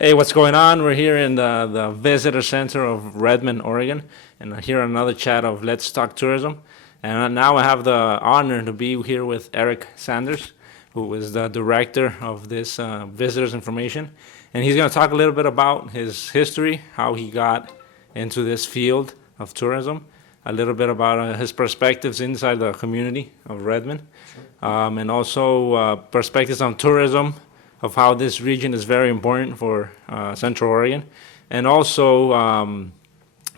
Hey, what's going on? We're here in the Visitor Center of Redmond, Oregon, and here another chat of Let's Talk Tourism. And now I have the honor to be here with Eric Sanders, who is the director of this visitors information. And he's going to talk a little bit about his history, how he got into this field of tourism, a little bit about his perspectives inside the community of Redmond, and also perspectives on tourism, of how this region is very important for Central Oregon, and also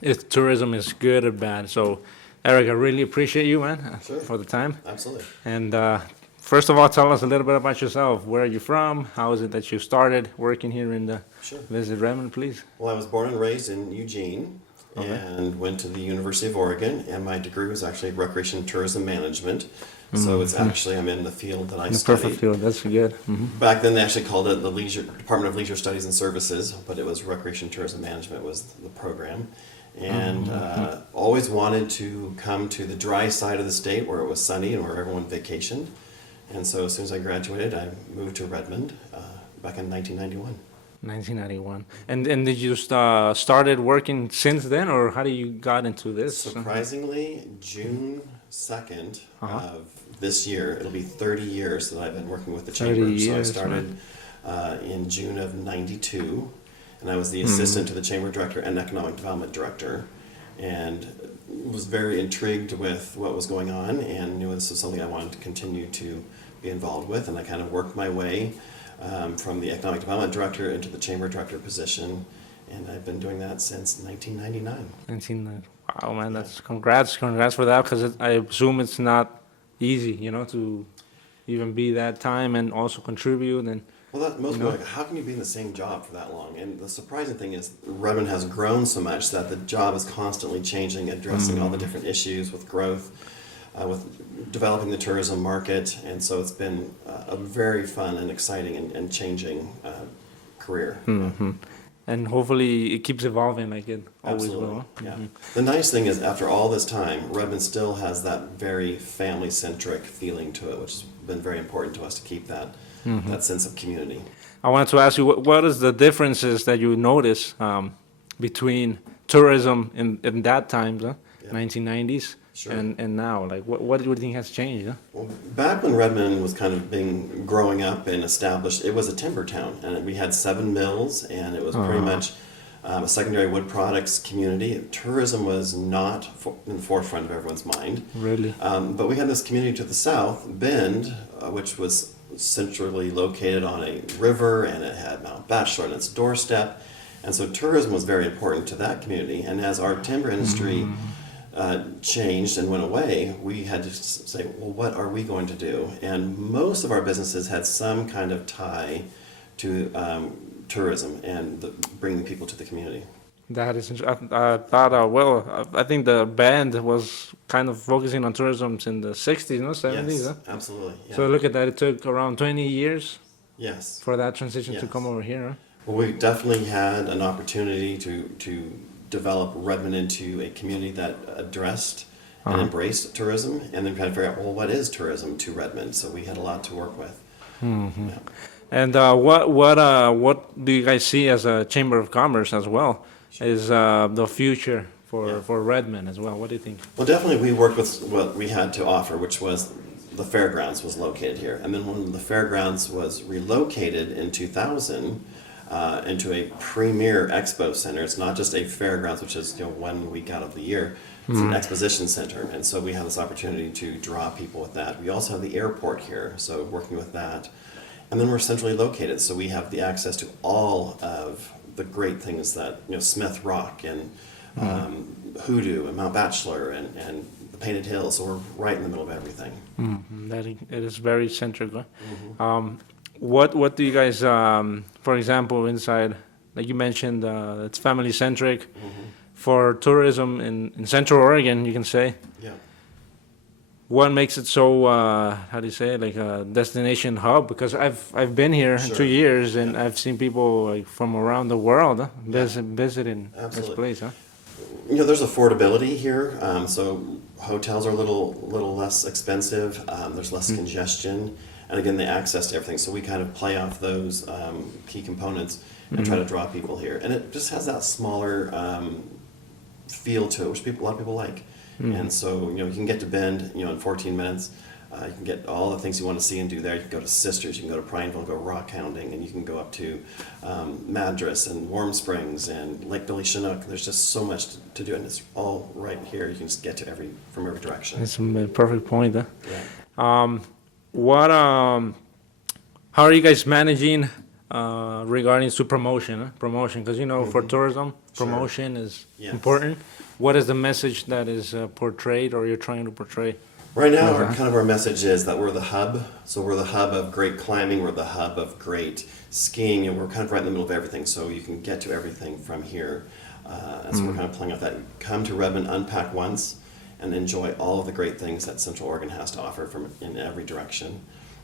if tourism is good or bad. So, Eric, I really appreciate you, man, Sure. for the time. Absolutely. And first of all, tell us a little bit about yourself. Where are you from? How is it that you started working here in the Sure. Visit Redmond, please? Well, I was born and raised in Eugene Okay. and went to the University of Oregon, and my degree was actually recreation and tourism management. So it's actually, I'm in the field that I In the studied. perfect field. That's good. Back then, they actually called it the Department of Leisure Studies and Services, but it was recreation and tourism management was the program. And always wanted to come to the dry side of the state where it was sunny and where everyone vacationed. And so as soon as I graduated, I moved to Redmond back in 1991. 1991. And did you started working since then, or how do you got into this? Surprisingly, June 2nd of this year, it'll be 30 years that I've been working with the 30 chamber. So I years, started in June of 92, and I was the assistant to the chamber director and economic development director, and was very intrigued with what was going on and knew this was something I wanted to continue to be involved with, and I kind of worked my way from the economic development director into the chamber director position, and I've been doing that since 1999. 1990. Wow, man, that's congrats for that, because I assume it's not easy, to even be that time and also contribute. And Well, most people are like, how can you be in the same job for that long? And the surprising thing is, Redmond has grown so much that the job is constantly changing, addressing all the different issues with growth, with developing the tourism market, and so it's been a very fun and exciting and changing career. and hopefully it keeps evolving like it always Absolutely. will. Yeah. The nice thing is, after all this time, Redmond still has that very family-centric feeling to it, which has been very important to us to keep that that sense of community. I wanted to ask you, what is the differences that you notice between tourism in that time, Yeah. 1990s, Sure. and now? Like, what do you think has changed? Well, back when Redmond was kind of growing up and established, it was a timber town, and we had 7 mills, and it was pretty much a secondary wood products community. Tourism was not in the forefront of everyone's mind. Really? But we had this community to the south, Bend, which was centrally located on a river, and it had Mount Bachelor on its doorstep, and so tourism was very important to that community. And as our timber industry changed and went away, we had to say, well, what are we going to do? And most of our businesses had some kind of tie to tourism and bringing people to the community. That is, I thought, I think the band was kind of focusing on tourism in the 60s, no, 70s. Yes, absolutely. Yeah. So look at that, it took around 20 years Yes. for that transition to Yes. come over here. Huh? Well, we definitely had an opportunity to develop Redmond into a community that addressed and embraced tourism, and then kind of figure out, well, what is tourism to Redmond? So we had a lot to work with. Yeah. And what do you guys see as a Chamber of Commerce as well? Is the future for Redmond as well? What do you think? Well, definitely we worked with what we had to offer, which was the fairgrounds was located here. And then when the fairgrounds was relocated in 2000 into a premier expo center, it's not just a fairgrounds, which is 1 week out of the year. It's an exposition center. And so we have this opportunity to draw people with that. We also have the airport here, so working with that. And then we're centrally located, so we have the access to all of the great things that, Smith Rock and Hoodoo and Mount Bachelor and the Painted Hills, so we're right in the middle of everything. It is very centric. What do you guys, for example, inside, like you mentioned, it's family centric. For tourism in Central Oregon, you can say, Yeah. what makes it so, how do you say it, like a destination hub? Because I've been here Sure. 2 years, and I've seen people like from around the world visiting this Absolutely. place. Huh? There's affordability here, so hotels are a little less expensive. There's less congestion, and again, the access to everything. So we kind of play off those key components and try to draw people here. And it just has that smaller feel to it, which a lot of people like. And so, you can get to Bend, in 14 minutes. You can get all the things you want to see and do there. You can go to Sisters, you can go to Prineville, go rock hounding, and you can go up to Madras and Warm Springs and Lake Billy Chinook. There's just so much to do, and it's all right here. You can just get to from every direction. That's a perfect point. Huh? Yeah. How are you guys managing regarding to promotion? Promotion, because for tourism, promotion is important. What is the message that is portrayed or you're trying to portray? Right now, our message is that we're the hub. So we're the hub of great climbing. We're the hub of great skiing, and we're kind of right in the middle of everything. So you can get to everything from here. And so we're kind of playing off that. Come to Redmond, unpack once, and enjoy all of the great things that Central Oregon has to offer in every direction.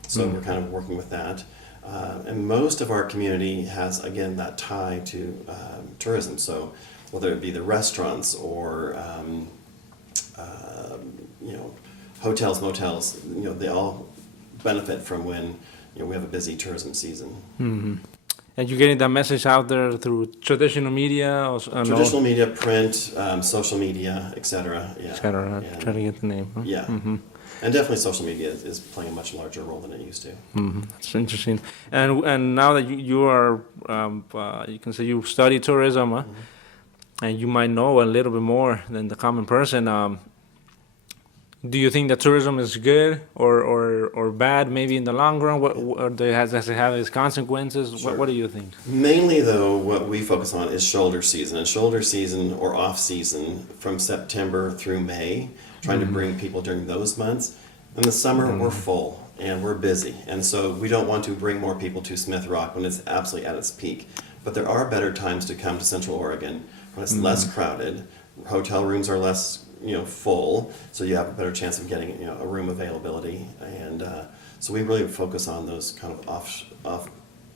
So we're kind of working with that. And most of our community has, again, that tie to tourism. So whether it be the restaurants or hotels, motels, they all benefit from when we have a busy tourism season. Mm-hmm. And you're getting that message out there through traditional media? Traditional media, print, social media, etc. Yeah. Etc. Trying to get the name. Huh? Yeah. Mm-hmm. And definitely social media is playing a much larger role than it used to. Mm-hmm. That's interesting. And now that you are, you can say you study tourism, huh? And you might know a little bit more than the common person. Do you think that tourism is good or bad, maybe in the long run? Does it have its consequences? Sure. What do you think? Mainly, though, what we focus on is shoulder season. And shoulder season or off season from September through May, trying to bring people during those months. In the summer, we're full and we're busy. And so we don't want to bring more people to Smith Rock when it's absolutely at its peak. But there are better times to come to Central Oregon when it's less crowded. Hotel rooms are less full, so you have a better chance of getting a room availability, and so we really focus on those kind of off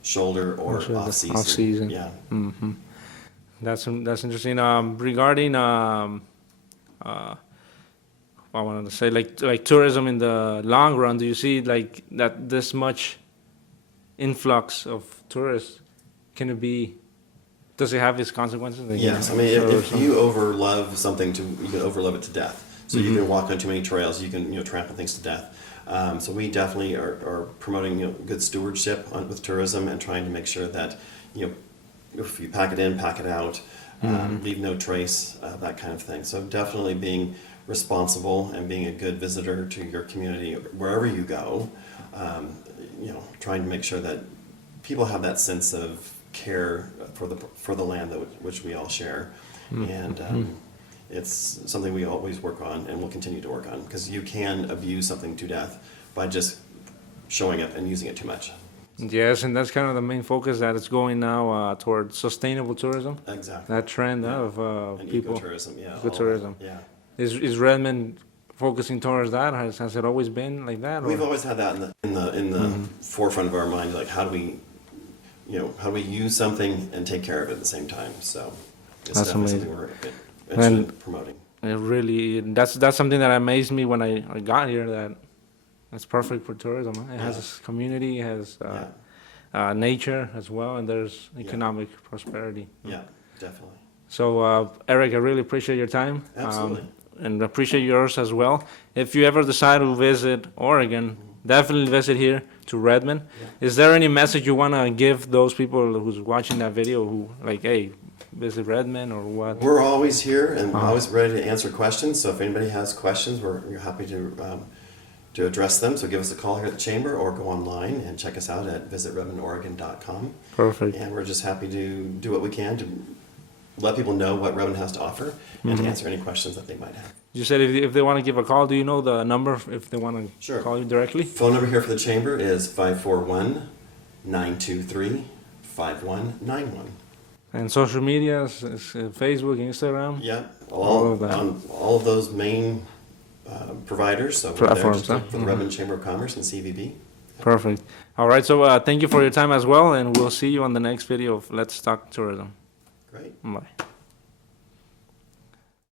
shoulder or off season. Off season. Yeah. Mm-hmm. That's interesting. Regarding I wanted to say like tourism in the long run, do you see like that this much influx of tourists? Does it have its consequences? Yes, I mean, if you overlove something, you can overlove it to death. So you can walk on too many trails, you can trample things to death. So we definitely are promoting good stewardship with tourism and trying to make sure that if you pack it in, pack it out, leave no trace, that kind of thing. So definitely being responsible and being a good visitor to your community wherever you go. Trying to make sure that people have that sense of care for the land which we all share, and it's something we always work on and will continue to work on, because you can abuse something to death by just showing up and using it too much. Yes, and that's kind of the main focus that it's going now towards sustainable tourism. Exactly. That trend of and people. Ecotourism, yeah. Ecotourism. Yeah. Is Redmond focusing towards that? Has it always been like that? We've always had that in the forefront of our mind. Like, how do we use something and take care of it at the same time? So it's That's definitely amazing. something we're interested in promoting. It really, that's something that amazed me when I got here, that it's perfect for tourism. Huh? It has its community, it has nature as well, and there's economic prosperity. Yeah, definitely. So, Eric, I really appreciate your time. Absolutely. And appreciate yours as well. If you ever decide to visit Oregon, definitely visit here to Redmond. Yeah. Is there any message you want to give those people who's watching that video who like, hey, visit Redmond or what? We're always here and always ready to answer questions. So if anybody has questions, we're happy to address them. So give us a call here at the Chamber or go online and check us out at visitredmondoregon.com. Perfect. And we're just happy to do what we can to let people know what Redmond has to offer and to answer any questions that they might have. You said if they want to give a call, do you know the number if they want to call you directly? Phone number here for the Chamber is 541-923-5191. And social media is Facebook, Instagram? Yeah, all of that. On all of those main providers. So platforms, we're there for the Redmond Chamber of Commerce and CVB. Perfect. All right, so thank you for your time as well, and we'll see you on the next video of Let's Talk Tourism. Great. Bye.